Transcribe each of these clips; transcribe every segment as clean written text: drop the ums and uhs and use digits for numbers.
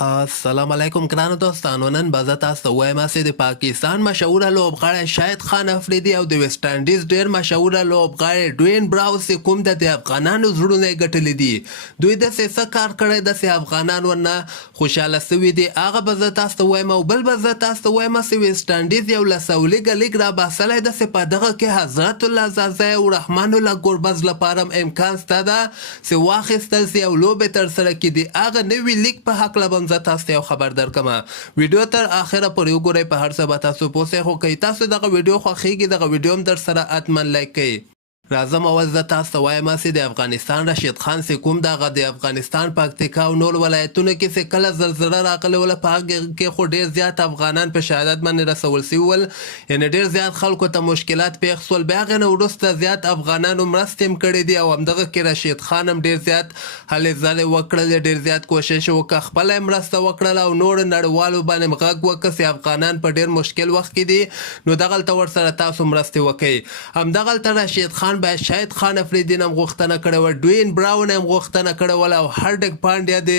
السلام علیکم ګرانو دوستانو. نن به زه تاسو ته وایم چې د پاکستان مشهوره لوبغاړی شاهد خان افریدي او د ویسټ انډیز ډېر مشهوره لوبغاړی ډوین براوس چې کوم د افغانانو زړونه یې ګټلي دي، دوی داسې څه کار کړی داسې افغانان ورنه خوشحاله سوي دي، هغه به زه تاسو ته وایم. او بل به زه تاسو ته وایم چې ویسټ انډیز یو لسو لیګه لیګ راباسلی داسې په دغه کې حضرت الله زازی او رحمان الله ګربز لپاره هم امکان شته ده چې واخیستل سي او لوبې ترسره کړي. هغه نوي لیګ په هکله به زه تاسو ته یو خبر درکمه. ویډیو تر اخره پورې وګورئ، په هر څه به تاسو پوه سئ. خو که تاسو دغه ویډیو خوښیږي دغه ویډیو هم در سره حتما لایک کړئ. راځم اول زه تاسو ته وایم چې د افغانستان رشید خان چې کوم دغه د افغانستان پکتیکا او نور ولایتونو کې چې کله زلزله راغلې وله په هغه کې خو ډېر زیات افغانان په شهادت باندې رسول سوي ول، یعنې ډېر زیات خلکو ته مشکلات پیښ سول. بیا هغې نه وروسته زیات افغانانو مرستې هم کړې دي او همدغه کې رشید خان هم ډېر زیات هلې ځلې وکړلې، ډېر زیات کوشش وکړه، خپله یې مرسته وکړله او نورو نړیوالو باندې غږ وکړه چې افغانان په ډېر مشکل وخت کې دي، نو دغلته ورسره تاسو مرستې وکړئ. همدغلته رشید خان باید شاهد خان افریدي نه هم غوښتنه کړې وه، ډوین براون هم غوښتنه کړې وله او هارډک پانډیا د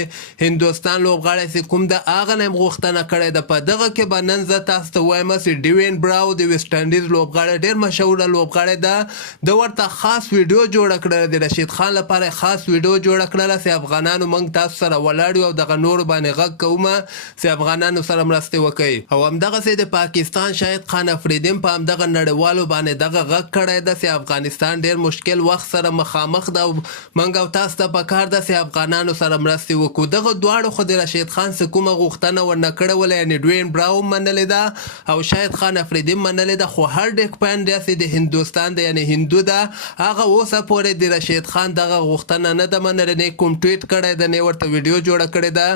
هندوستان لوبغاړی چې کوم ده هغه نه هم غوښتنه کړې ده. په دغه کې به نن زه تاسو ته وایم چې ډوین براو د ویسټ انډیز لوبغاړی ډېر مشهوره لوبغاړی ده، ده ورته خاص ویډیو جوړه کړله، د رشید خان لپاره خاص ویډیو جوړه کړله چې افغانانو موږ تاسو سره ولاړ یو او دغه نورو باندې غږ کومه چې افغانانو سره مرستې وکړي. او همدغسې د پاکستان شاهد خان افریدي هم په همدغه نړیوالو باندې دغه غږ کړی ده چې افغانستان ډېر مشکل وخت سره مخامخ ده او موږ او تاسو ته پکار ده چې افغانانو سره مرستې وکړو. دغه دواړو خو د رشید خان څه کومه غوښتنه ورنه کړې وله، یعنې ډوین براو منلې ده او شاهد خان افریدي منلې ده، خو هارډک پانډیا چې د هندوستان ده یعنې هندو ده، هغه اوسه پورې د رشید خان دغه غوښتنه نه ده منلې، نه یې کوم ټویټ کړی ده، نه یې ورته ویډیو جوړه کړې ده،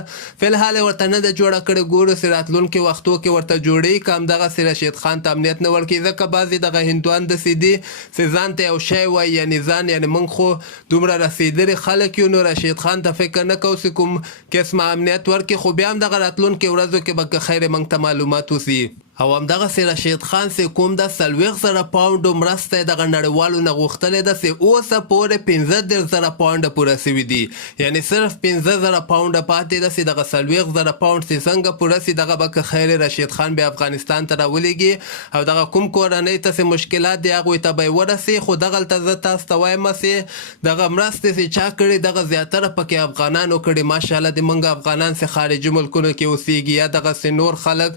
فلحال یې ورته نه ده جوړه کړې. ګورو چې راتلونکي وختو کې ورته جوړوي که همدغسې رشید خان ته امنیت نه ورکوي، ځکه بعضې دغه هندوان داسې دي چې ځان ته یو شی وایي، یعنې ځان یعنې موږ خو دومره رسېدلي خلک یو، نو رشید خان ته فکر نه کوو چې کوم قسمه امنیت ورکړي، خو بیا هم دغه راتلونکي ورځو کې به که خیر موږ ته معلومات وسي. او همدغسې رشید خان چې کوم ده 40,000 پاونډو مرسته یې دغه نړیوالو نه غوښتلې ده چې اوسه پورې 15,000 پاونډه پوره سوي دي، یعنې صرف 15,000 پاونډه پاتې ده چې دغه 40,000 پاونډ چې څنګه پوره سي، دغه به که خیر رشید خان بیا افغانستان ته راولېږي او دغه کوم کورنۍ ته چې مشکلات دي هغوی ته به یې ورسي. خو دغلته زه تاسو ته وایم چې دغه مرستې چې چا کړي دغه زیاتره پکې افغانانو کړي. ماشاءالله د موږ افغانان چې خارجي ملکونو کې اوسېږي یا دغسې نور خلک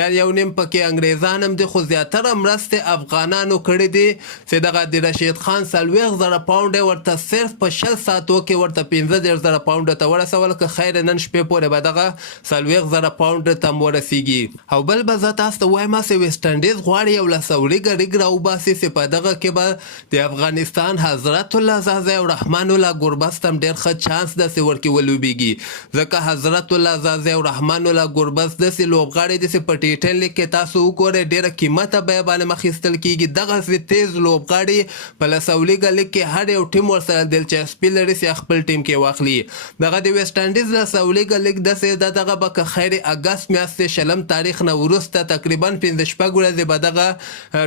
یا یو نیم پکې انګریزان هم دي، خو زیاتره مرستې افغانانو کړي دي چې دغه د رشید خان 40,000 پاونډ ورته صرف په 6 ساعتو کې ورته 15,000 پاونډ ته ورسول، که خیر نن شپې پورې به دغه 40,000 پاونډ ته هم ورسیږي. او بل به زه تاسو ته وایم چې ویسټ انډیز غواړي یو لسو لیګه لیګ راوباسي چې په دغه کې به د افغانستان حضرت الله زازی او رحمان الله ګربز ته هم ډېر ښه چانس ده چې ورکې ولوبېږي، ځکه حضرت الله زازی او رحمان الله ګربز داسې لوبغاړي دي چې په ټي10 لیګ کې تاسو وګورئ ډېره قیمته بیه باندې مخ ایستل کېږي. دغسې تیز لوبغاړي په لسو لیګه لیګ کې هر یو ټیم ورسره دلچسپي لري چې خپل ټیم کې واخلي. دغه د ویسټ انډیز لسو لیګه لیګ داسې ده، دغه به که خیر اګست میاشتې 20 تاریخ نه وروسته تقریبا 15 ورځې به دغه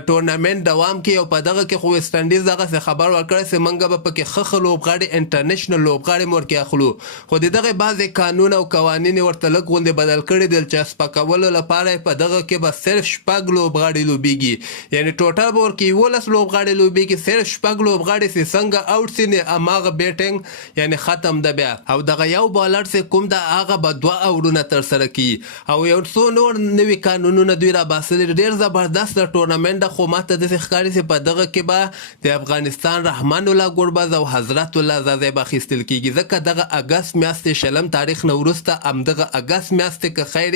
ټورنمنټ دوام کوي او په دغه کې خو ویسټ انډیز دغسې خبر ورکړی چې موږ به پکې ښه لوبغاړي انټرنیشنل لوبغاړي مو ورکې اخلو، خو د دغې بعضې قانون او قوانین یې ورته لږ غوندې بدل کړي، دلچسپه کولو لپاره یې په دغه کې به صرف 6 لوبغاړي لوبېږي، یعنې ټوټل به ورکې 11 لوبغاړي لوبېږي، صرف 6 لوبغاړي چې څنګه آوټ سي نو هماغه بیټینګ یعنې ختم ده بیا. او دغه یو بالر چې کوم ده هغه به 2 اوورونه ترسره کړي او یو څو نور نوي قانونونه دوی راباسلي. ډېر زبردست ټورنمنټ ده، خو ماته داسې ښکاري چې په دغه کې به د افغانستان رحمان الله ګربز او حضرت الله زازی به اخیستل کېږي، ځکه دغه اګست میاشتې 20 تاریخ نه وروسته همدغه اګست میاشتې که خیر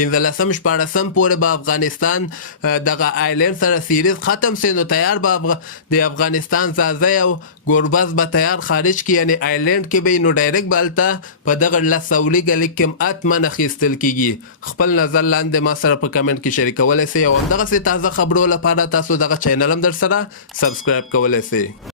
15 14 پورې به افغانستان دغه آیلند سره سیریز ختم سي، نو تیار به د افغانستان زازی او ګربز به تیار خارج کی، یعنی آیلند کې به نو ډایرکټ به هلته په دغه لسو لیګه لیګ کې هم حتما اخیستل کېږي. خپل نظر لاندې ما سره په کمنټ کې شریکولی سئ او همدغسې تازه خبرو لپاره تاسو دغه چینل هم در سره سبسکرایب کولی سئ.